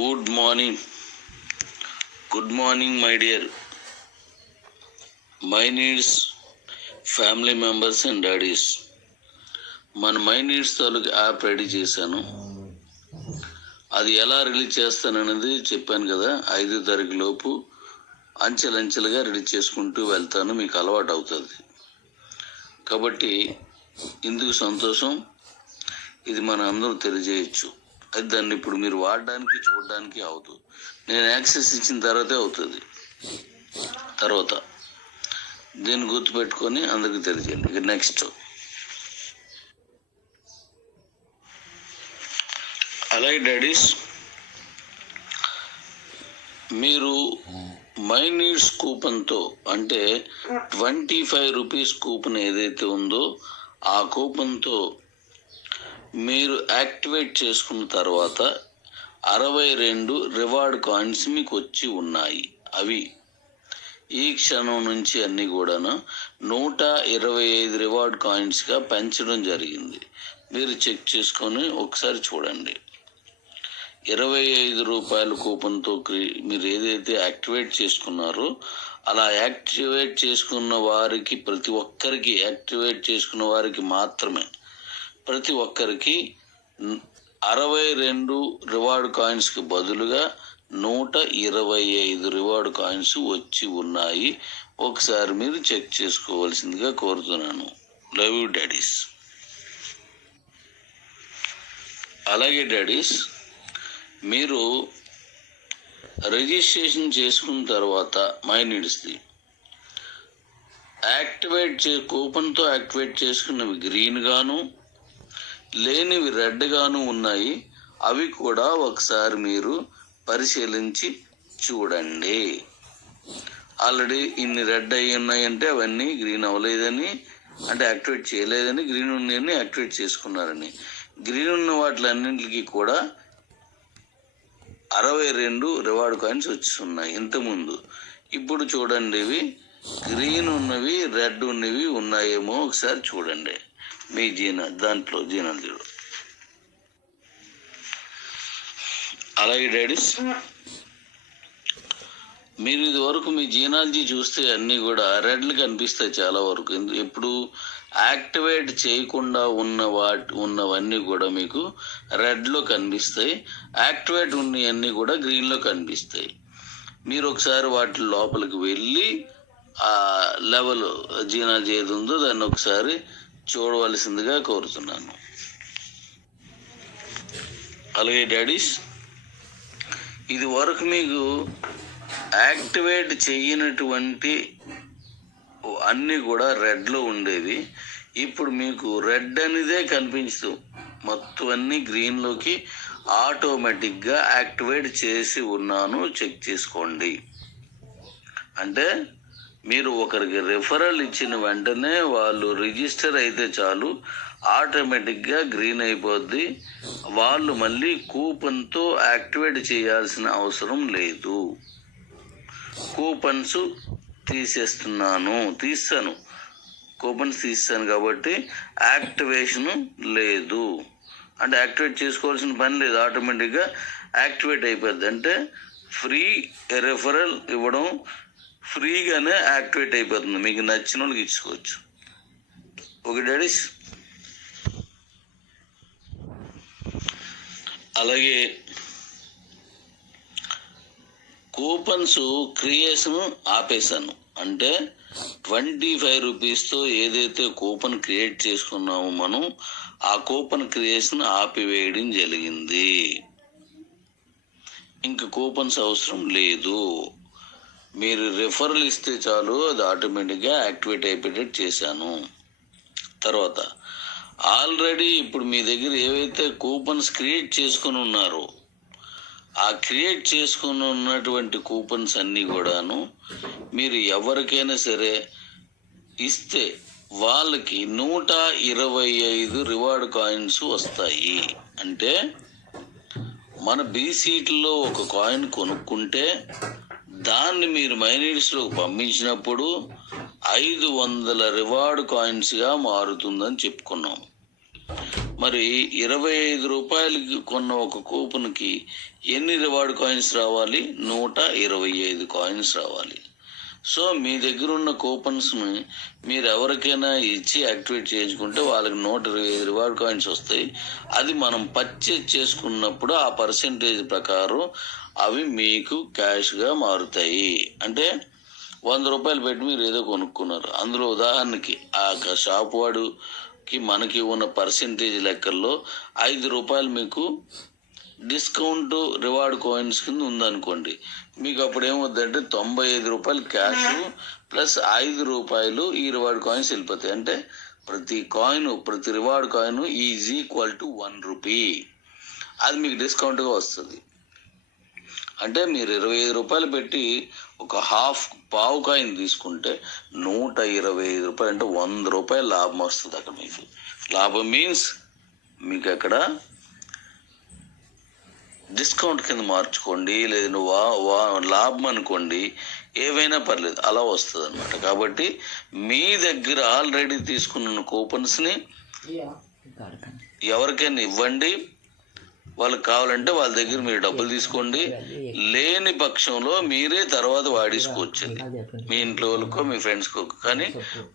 Good morning. Good morning, my dear. My needs, family members and daddies. మన my needs తాలూకు app ready చేశాను. అది ఎలా release చేస్తాననేది చెప్పాను కదా. 5వ తారీఖు లోపు అంచెలంచెలుగా రెడీ చేసుకుంటూ వెళ్తాను. మీకు అలవాటు అవుతుంది కాబట్టి ఇందుకు సంతోషం. ఇది మన అందరూ తెలియజేయచ్చు. అది దాన్ని ఇప్పుడు మీరు వాడడానికి చూడడానికి అవుతుంది. నేను యాక్సెస్ ఇచ్చిన తర్వాతే అవుతుంది. తర్వాత దీన్ని గుర్తుపెట్టుకొని అందరికీ తెలియజేయండి. ఇక నెక్స్ట్ అలాగే డాడీస్, మీరు మై నీడ్స్ కూపన్తో అంటే 25 రూపీస్ కూపన్ ఏదైతే ఉందో ఆ కూపన్తో మీరు యాక్టివేట్ చేసుకున్న తర్వాత 62 రివార్డ్ కాయిన్స్ మీకు వచ్చి ఉన్నాయి. అవి ఈ క్షణం నుంచి అన్నీ కూడా 125 రివార్డ్ కాయిన్స్గా పెంచడం జరిగింది. మీరు చెక్ చేసుకొని ఒకసారి చూడండి. 25 రూపాయల కూపన్తో మీరు ఏదైతే యాక్టివేట్ చేసుకున్నారో అలా యాక్టివేట్ చేసుకున్న వారికి యాక్టివేట్ చేసుకున్న వారికి మాత్రమే ప్రతి ఒక్కరికి 62 రివార్డ్ కాయిన్స్కి బదులుగా 125 రివార్డ్ కాయిన్స్ వచ్చి ఉన్నాయి. ఒకసారి మీరు చెక్ చేసుకోవాల్సిందిగా కోరుతున్నాను. Love you daddy's. అలాగే డాడీస్, మీరు రిజిస్ట్రేషన్ చేసుకున్న తర్వాత మై నీడ్స్ది కూపన్తో యాక్టివేట్ చేసుకున్నవి గ్రీన్ గాను లేనివి రెడ్ గాను ఉన్నాయి. అవి కూడా ఒకసారి మీరు పరిశీలించి చూడండి. ఆల్రెడీ ఇన్ని రెడ్ అయి ఉన్నాయంటే అవన్నీ గ్రీన్ అవ్వలేదని, అంటే యాక్టివేట్ చేయలేదని, గ్రీన్ ఉన్నాయని యాక్టివేట్ చేసుకున్నారని. గ్రీన్ ఉన్న వాటిలన్నింటికి కూడా 62 రివార్డ్ కాయిన్స్ వచ్చి ఉన్నాయి ఇంతకుముందు. ఇప్పుడు చూడండి, ఇవి గ్రీన్ ఉన్నవి రెడ్ ఉన్నవి ఉన్నాయేమో ఒకసారి చూడండి. మీ దాంట్లో జీనాలజీలో. అలాగే డాడీస్, మీరు ఇది వరకు మీ జీనాలజీ చూస్తే అన్నీ కూడా రెడ్లు కనిపిస్తాయి చాలా వరకు. ఎప్పుడు యాక్టివేట్ చేయకుండా ఉన్నవన్నీ కూడా మీకు రెడ్లో కనిపిస్తాయి. యాక్టివేట్ ఉన్నవన్నీ కూడా గ్రీన్లో కనిపిస్తాయి. మీరు ఒకసారి వాటి లోపలికి వెళ్ళి ఆ లెవెల్ జీనాలజీ ఏది ఉందో దాన్ని ఒకసారి చూడవలసిందిగా కోరుతున్నాను. అలాగే డాడీస్, ఇది వరకు మీకు యాక్టివేట్ చేయనటువంటి అన్నీ కూడా రెడ్లో ఉండేవి. ఇప్పుడు మీకు రెడ్ అనేదే కనిపించదు, మొత్తం అన్నీ గ్రీన్లోకి ఆటోమేటిక్గా యాక్టివేట్ చేసి ఉన్నాను. చెక్ చేసుకోండి. అంటే మీరు ఒకరికి రిఫరల్ ఇచ్చిన వెంటనే వాళ్ళు రిజిస్టర్ అయితే చాలు, ఆటోమేటిక్గా గ్రీన్ అయిపోద్ది. వాళ్ళు మళ్ళీ కూపన్తో యాక్టివేట్ చేయాల్సిన అవసరం లేదు. కూపన్స్ కూపన్స్ తీస్తాను కాబట్టి యాక్టివేషన్ లేదు. అంటే యాక్టివేట్ చేసుకోవాల్సిన పని లేదు, ఆటోమేటిక్గా యాక్టివేట్ అయిపోద్ది. అంటే ఫ్రీ రిఫరల్ ఇవ్వడం ఫ్రీగానే యాక్టివేట్ అయిపోతుంది. మీకు నచ్చిన వాళ్ళకి ఇచ్చుకోవచ్చు. Okay daddies. అలాగే కూపన్స్ క్రియేషన్ ఆపేశాను. అంటే 25 రూపీస్తో ఏదైతే కూపన్ క్రియేట్ చేసుకున్నామో మనం ఆ కూపన్ క్రియేషన్ ఆపివేయడం జరిగింది. ఇంక కూపన్స్ అవసరం లేదు. మీరు రిఫరల్ ఇస్తే చాలు, అది ఆటోమేటిక్గా యాక్టివేట్ అయిపోయేటట్టు చేశాను. తర్వాత ఆల్రెడీ ఇప్పుడు మీ దగ్గర ఏవైతే కూపన్స్ క్రియేట్ చేసుకుని ఉన్నారో ఆ క్రియేట్ చేసుకుని ఉన్నటువంటి కూపన్స్ అన్నీ కూడాను మీరు ఎవరికైనా సరే ఇస్తే వాళ్ళకి 125 రివార్డ్ కాయిన్స్ వస్తాయి. అంటే మన బీసీట్లో ఒక కాయిన్ కొనుక్కుంటే దాన్ని మీరు మై నీడ్స్లోకి పంపించినప్పుడు 500 రివార్డ్ కాయిన్స్గా మారుతుందని చెప్పుకున్నాం. మరి 25 రూపాయలకి కొన్న ఒక కూపన్కి ఎన్ని రివార్డ్ కాయిన్స్ రావాలి? 125 కాయిన్స్ రావాలి. సో మీ దగ్గర ఉన్న కూపన్స్ని మీరు ఎవరికైనా ఇచ్చి యాక్టివేట్ చేయించుకుంటే వాళ్ళకి 125 రివార్డ్ కాయిన్స్ వస్తాయి. అది మనం పర్చేజ్ చేసుకున్నప్పుడు ఆ పర్సెంటేజ్ ప్రకారం అవి మీకు క్యాష్గా మారుతాయి. అంటే 100 రూపాయలు పెట్టి మీరు ఏదో కొనుక్కున్నారు, అందులో ఉదాహరణకి ఆ షాప్ వాడుకి మనకి ఉన్న పర్సెంటేజ్ లెక్కల్లో 5 రూపాయలు మీకు డిస్కౌంట్ రివార్డ్ కాయిన్స్ కింద ఉందనుకోండి, మీకు అప్పుడు ఏమవుతుందంటే 95 రూపాయలు క్యాష్ ప్లస్ 5 రూపాయలు ఈ రివార్డ్ కాయిన్స్ వెళ్ళిపోతాయి. అంటే ప్రతి reward coin is equal to 1 rupee. అది మీకు డిస్కౌంట్గా వస్తుంది. అంటే మీరు 25 రూపాయలు పెట్టి ఒక పావు కాయిన్ తీసుకుంటే 125 రూపాయలు, అంటే 100 రూపాయలు లాభం వస్తుంది. అక్కడ మీకు లాభం మీన్స్ మీకు అక్కడ డిస్కౌంట్ కింద మార్చుకోండి, లేదు లాభం అనుకోండి, ఏవైనా పర్లేదు, అలా వస్తుంది అనమాట. కాబట్టి మీ దగ్గర ఆల్రెడీ తీసుకున్న కూపన్స్ని ఎవరికైనా ఇవ్వండి. వాళ్ళకి కావాలంటే వాళ్ళ దగ్గర మీరు డబ్బులు తీసుకోండి. లేని పక్షంలో మీరే తర్వాత వాడేసుకోవచ్చు. మీ ఇంట్లో వాళ్ళకో మీ ఫ్రెండ్స్కో, కానీ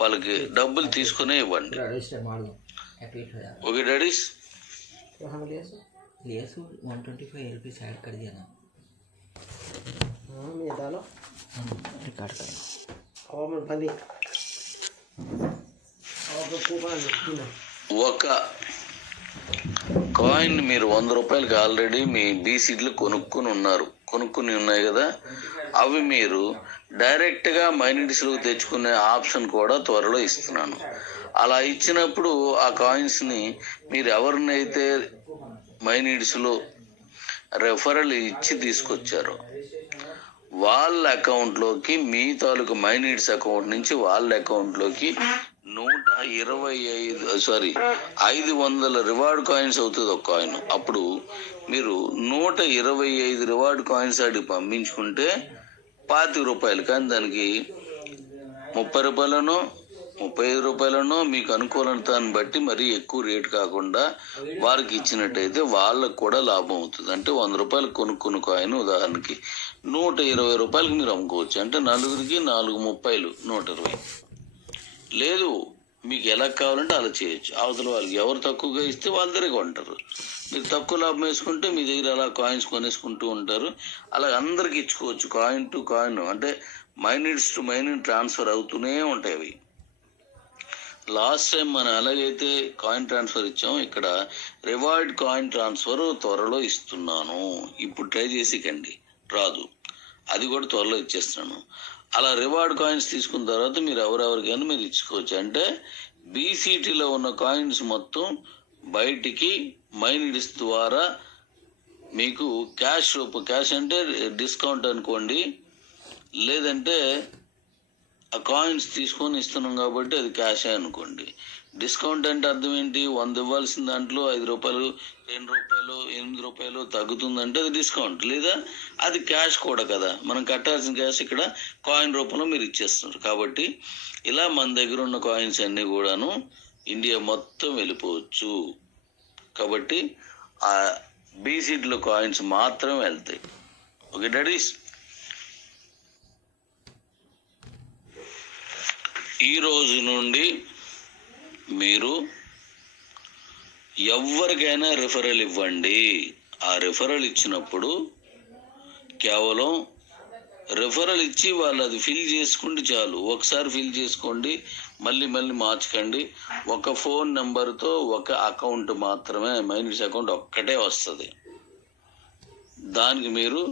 వాళ్ళకి డబ్బులు తీసుకునే ఇవ్వండి. Okay daddies? लिया 125 रुपीस ऐड कर दिया ना। ये डालो, रिकॉर्ड करो। और मैं बंदी ఒక కాయిన్ మీరు 100 రూపాయలకి ఆల్రెడీ మీ బీసీడ్లు కొనుక్కుని ఉన్నాయి కదా, అవి మీరు డైరెక్ట్గా మైనిటీస్లో తెచ్చుకునే ఆప్షన్ కూడా త్వరలో ఇస్తున్నాను. అలా ఇచ్చినప్పుడు ఆ కాయిన్స్ని మీరు ఎవరినైతే మైనిడ్స్లో రెఫరల్ ఇచ్చి తీసుకొచ్చారో వాళ్ళ అకౌంట్లోకి, మీ తాలూకు మైనిడ్స్ అకౌంట్ నుంచి వాళ్ళ అకౌంట్లోకి 500 రివార్డ్ కాయిన్స్ అవుతుంది ఒక కాయిన్. అప్పుడు మీరు 125 రివార్డ్ కాయిన్స్ అడిగి పంపించుకుంటే 25 రూపాయలు, కానీ దానికి 30 రూపాయలనో 35 రూపాయలనో మీకు అనుకూలతను బట్టి మరీ ఎక్కువ రేటు కాకుండా వారికి ఇచ్చినట్టయితే వాళ్ళకు కూడా లాభం అవుతుంది. అంటే 100 రూపాయలు కొనుక్కున్న కాయిన్ ఉదాహరణకి 120 రూపాయలకి మీరు అమ్ముకోవచ్చు. అంటే నలుగురికి 4 30, 120. లేదు మీకు ఎలా కావాలంటే అలా చేయొచ్చు. అవతల వాళ్ళకి ఎవరు తక్కువగా ఇస్తే వాళ్ళ దగ్గర కొంటారు. మీరు తక్కువ లాభం వేసుకుంటే మీ దగ్గర అలా కాయిన్స్ కొనేసుకుంటూ ఉంటారు. అలా అందరికి ఇచ్చుకోవచ్చు. కాయిన్ టు కాయిన్, అంటే మైనిట్స్ టు మైనిట్ ట్రాన్స్ఫర్ అవుతూనే ఉంటాయి అవి. లాస్ట్ టైం మనం ఎలాగైతే కాయిన్ ట్రాన్స్ఫర్ ఇచ్చామో ఇక్కడ రివార్డ్ కాయిన్ ట్రాన్స్ఫర్ త్వరలో ఇస్తున్నాను. ఇప్పుడు ట్రై చేసికండి, రాదు, అది కూడా త్వరలో ఇచ్చేస్తున్నాను. అలా రివార్డ్ కాయిన్స్ తీసుకున్న తర్వాత మీరు ఎవరెవరికైనా మీరు ఇచ్చుకోవచ్చు. అంటే బీసీటీలో ఉన్న కాయిన్స్ మొత్తం బయటికి మైనిడ్స్ ద్వారా మీకు క్యాష్ అంటే డిస్కౌంట్ అనుకోండి, లేదంటే ఆ కాయిన్స్ తీసుకొని ఇస్తున్నాం కాబట్టి అది క్యాషే అనుకోండి. డిస్కౌంట్ అంటే అర్థం ఏంటి? 100 ఇవ్వాల్సిన దాంట్లో 5 రూపాయలు, 2 రూపాయలు, 8 రూపాయలు తగ్గుతుందంటే అది డిస్కౌంట్. లేదా అది క్యాష్ కూడా కదా, మనం కట్టాల్సిన క్యాష్ ఇక్కడ కాయిన్ రూపంలో మీరు ఇచ్చేస్తున్నారు. కాబట్టి ఇలా మన దగ్గర ఉన్న కాయిన్స్ అన్నీ కూడాను ఇండియా మొత్తం వెళ్ళిపోవచ్చు. కాబట్టి ఆ బీసీడ్లో కాయిన్స్ మాత్రం వెళ్తాయి. Okay daddies? ఈ రోజు నుండి మీరు ఎవరికైనా రిఫరల్ ఇవ్వండి. ఆ రిఫరల్ ఇచ్చినప్పుడు కేవలం రిఫరల్ ఇచ్చి వాళ్ళు అది ఫిల్ చేసుకుంటే చాలు. ఒకసారి ఫిల్ చేసుకోండి, మళ్ళీ మార్చకండి. ఒక ఫోన్ నెంబర్తో ఒక అకౌంట్ మాత్రమే, మైనిట్స్ అకౌంట్ ఒక్కటే వస్తుంది. దానికి మీరు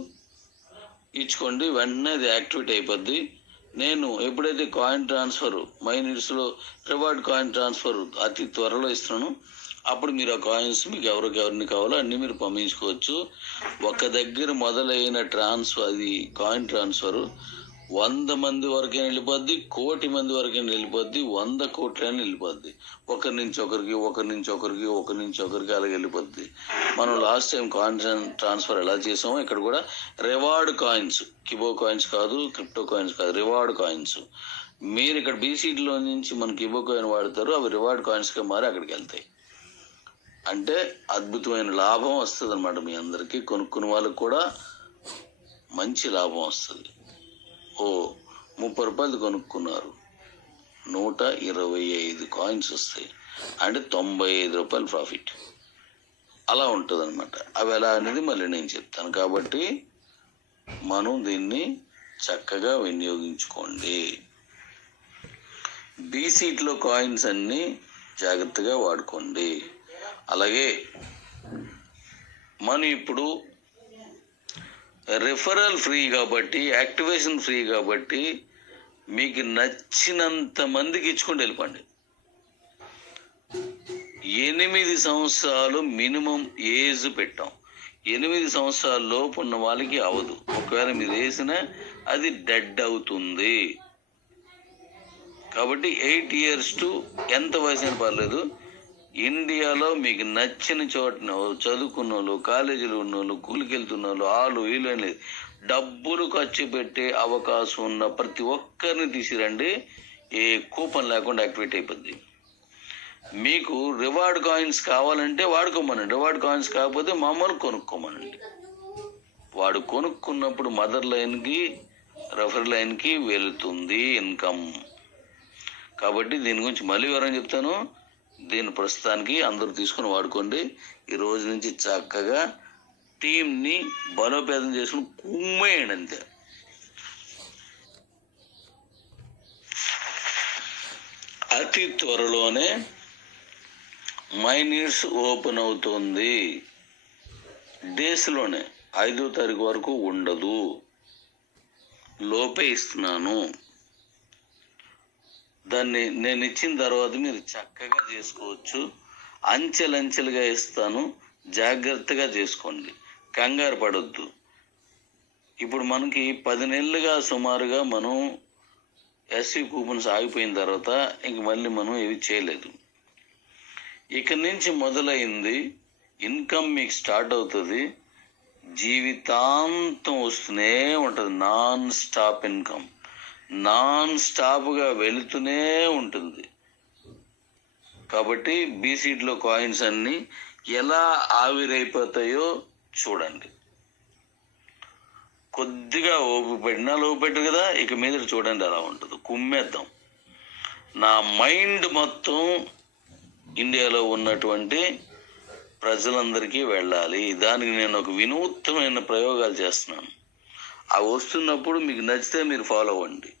ఇచ్చుకోండి, వెంటనే అది యాక్టివేట్ అయిపోద్ది. నేను ఎప్పుడైతే కాయిన్ ట్రాన్స్ఫర్ మైనిట్స్లో రివార్డ్ కాయిన్ ట్రాన్స్ఫర్ అతి త్వరలో ఇస్తున్నాను, అప్పుడు మీరు ఆ కాయిన్స్ మీకు ఎవరిని కావాలో అన్నీ మీరు పంపించుకోవచ్చు. ఒక దగ్గర మొదలైన అది కాయిన్ ట్రాన్స్ఫర్ 100 మంది వరకైనా వెళ్ళిపోద్ది, 1 కోటి మంది వరకైనా వెళ్ళిపోద్ది, 100 కోట్లైనా వెళ్ళిపోద్ది. ఒకరి నుంచి ఒకరికి అలాగే వెళ్ళిపోద్ది. మనం లాస్ట్ టైం కాయిన్ ట్రాన్స్ఫర్ ఎలా చేసామో ఇక్కడ కూడా రివార్డ్ కాయిన్స్, కిబో కాయిన్స్ కాదు, క్రిప్టో కాయిన్స్ కాదు, రివార్డ్ కాయిన్స్. మీరు ఇక్కడ బీసీడీలో నుంచి మన కిబో కాయిన్ వాడతారు, అవి రివార్డ్ కాయిన్స్గా మారి అక్కడికి వెళ్తాయి. అంటే అద్భుతమైన లాభం వస్తుంది అనమాట. మీ అందరికీ కొనుక్కున్న వాళ్ళకి కూడా మంచి లాభం వస్తుంది. 30 రూపాయలు కొనుక్కున్నారు, 125 కాయిన్స్ వస్తాయి, అంటే 95 రూపాయలు ప్రాఫిట్. అలా ఉంటుంది అనమాట. అవి ఎలా అనేది మళ్ళీ నేను చెప్తాను. కాబట్టి మనం దీన్ని చక్కగా వినియోగించుకోండి. బీసీట్లో కాయిన్స్ అన్ని జాగ్రత్తగా వాడుకోండి. అలాగే మనం ఇప్పుడు రిఫరల్ ఫ్రీ కాబట్టి, యాక్టివేషన్ ఫ్రీ కాబట్టి మీకు నచ్చినంత మందికి ఇచ్చుకుంటూ వెళ్ళిపోండి. 8 సంవత్సరాలు మినిమం ఏజ్ పెట్టాం. 8 సంవత్సరాల లోపు ఉన్న వాళ్ళకి అవదు. ఒకవేళ మీరు వేసినా అది డెడ్ అవుతుంది. కాబట్టి 8 years టు ఎంత వయసు అయినా పర్లేదు. ఇండియాలో మీకు నచ్చిన చోటన చదువుకున్న వాళ్ళు, కాలేజీలో ఉన్న వాళ్ళు, కూలికి వెళ్తున్న వాళ్ళు, వీళ్ళు లేదు, డబ్బులు ఖర్చు పెట్టే అవకాశం ఉన్న ప్రతి ఒక్కరిని తీసిరండి. ఏ కూపన్ లేకుండా యాక్టివేట్ అయిపోద్ది. మీకు రివార్డ్ కాయిన్స్ కావాలంటే వాడుకోమనండి. రివార్డ్ కాయిన్స్ కాకపోతే మామూలు కొనుక్కోమనండి. వాడు కొనుక్కున్నప్పుడు మదర్ లైన్కి, రెఫర్ లైన్కి వెళుతుంది ఇన్కమ్. కాబట్టి దీని గురించి మళ్ళీ వివరం చెప్తాను. దీని ప్రస్తుతానికి అందరూ తీసుకుని వాడుకోండి. ఈ రోజు నుంచి చక్కగా టీంని బలోపేతం చేసుకుని కుమ్మేయండి అంతే. అతి త్వరలోనే మై నీడ్స్ ఓపెన్ అవుతుంది. డేస్లోనే 5వ తారీఖు వరకు ఉండదు. లోపే ఇస్తున్నాను. దాన్ని నేను ఇచ్చిన తర్వాత మీరు చక్కగా చేసుకోవచ్చు. అంచెలంచెలుగా ఇస్తాను, జాగ్రత్తగా చేసుకోండి, కంగారు పడొద్దు. ఇప్పుడు మనకి 10 నెలలుగా సుమారుగా మనం ఎస్సీ కూపన్స్ ఆగిపోయిన తర్వాత ఇంక మళ్ళీ మనం ఏవి చేయలేదు. ఇక నుంచి మొదలైంది ఇన్కమ్ మీకు స్టార్ట్ అవుతుంది. జీవితాంతం వస్తూనే ఉంటుంది. నాన్ స్టాప్ ఇన్కమ్ నాన్ స్టాప్గా వెళుతూనే ఉంటుంది. కాబట్టి బీసీట్లో కాయిన్స్ అన్ని ఎలా ఆవిరైపోతాయో చూడండి. కొద్దిగా ఓపిక పెట్టినా లోపు పెట్టరు కదా, ఇక మీద చూడండి ఎలా ఉంటుంది. కుమ్మేద్దాం. నా మైండ్ మొత్తం ఇండియాలో ఉన్నటువంటి ప్రజలందరికీ వెళ్ళాలి. దానికి నేను ఒక వినూత్నమైన ప్రయోగాలు చేస్తున్నాను. అవి వస్తున్నప్పుడు మీకు నచ్చితే మీరు ఫాలో అవ్వండి.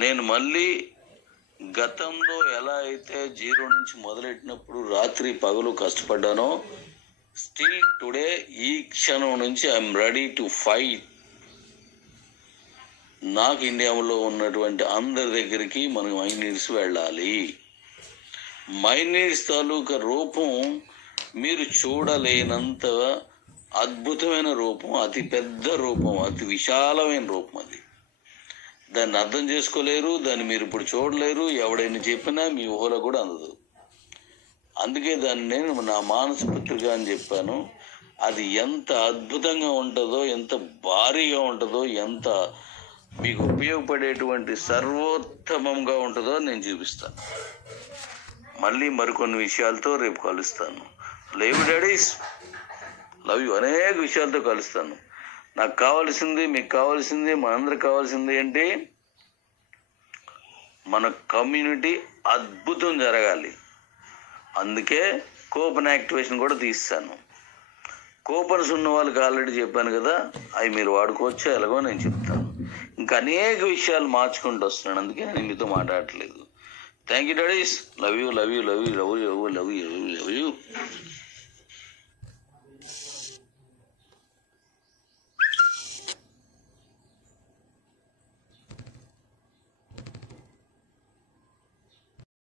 నేను మళ్ళీ గతంలో ఎలా అయితే 0 నుంచి మొదలెట్టినప్పుడు రాత్రి పగలు కష్టపడ్డానో, స్టిల్ టుడే ఈ క్షణం నుంచి ఐఎమ్ రెడీ టు ఫైట్. నాకు ఇండియాలో ఉన్నటువంటి అందరి దగ్గరికి మనం మై నీడ్స్ వెళ్ళాలి. మై నీడ్స్ తాలూకా రూపం మీరు చూడలేనంత అద్భుతమైన రూపం, అతి పెద్ద రూపం, అతి విశాలమైన రూపం. అది దాన్ని అర్థం చేసుకోలేరు, దాన్ని మీరు ఇప్పుడు చూడలేరు. ఎవడైనా చెప్పినా మీ ఊహలో కూడా అందదు. అందుకే దాన్ని నేను నా మానస పత్రిక అని చెప్పాను. అది ఎంత అద్భుతంగా ఉంటుందో, ఎంత భారీగా ఉంటుందో, ఎంత మీకు ఉపయోగపడేటువంటి సర్వోత్తమంగా ఉంటుందో నేను చూపిస్తాను. మళ్ళీ మరికొన్ని విషయాలతో రేపు కలుస్తాను. Love you daddy's, love you. అనేక విషయాలతో కలుస్తాను. నాకు కావాల్సింది, మీకు కావాల్సింది, మనందరికి కావాల్సింది ఏంటి? మన కమ్యూనిటీ అద్భుతం జరగాలి. అందుకే కూపన్ యాక్టివేషన్ కూడా తీస్తాను. కూపన్స్ ఉన్న వాళ్ళకి ఆల్రెడీ చెప్పాను కదా, అవి మీరు వాడుకోవచ్చు. ఎలాగో నేను చెప్తాను. ఇంకా అనేక విషయాలు మార్చుకుంటూ వస్తున్నాను. అందుకే నేను మీతో మాట్లాడట్లేదు. Thank you daddy's. Love you, love you, love you, love you, love you, love you.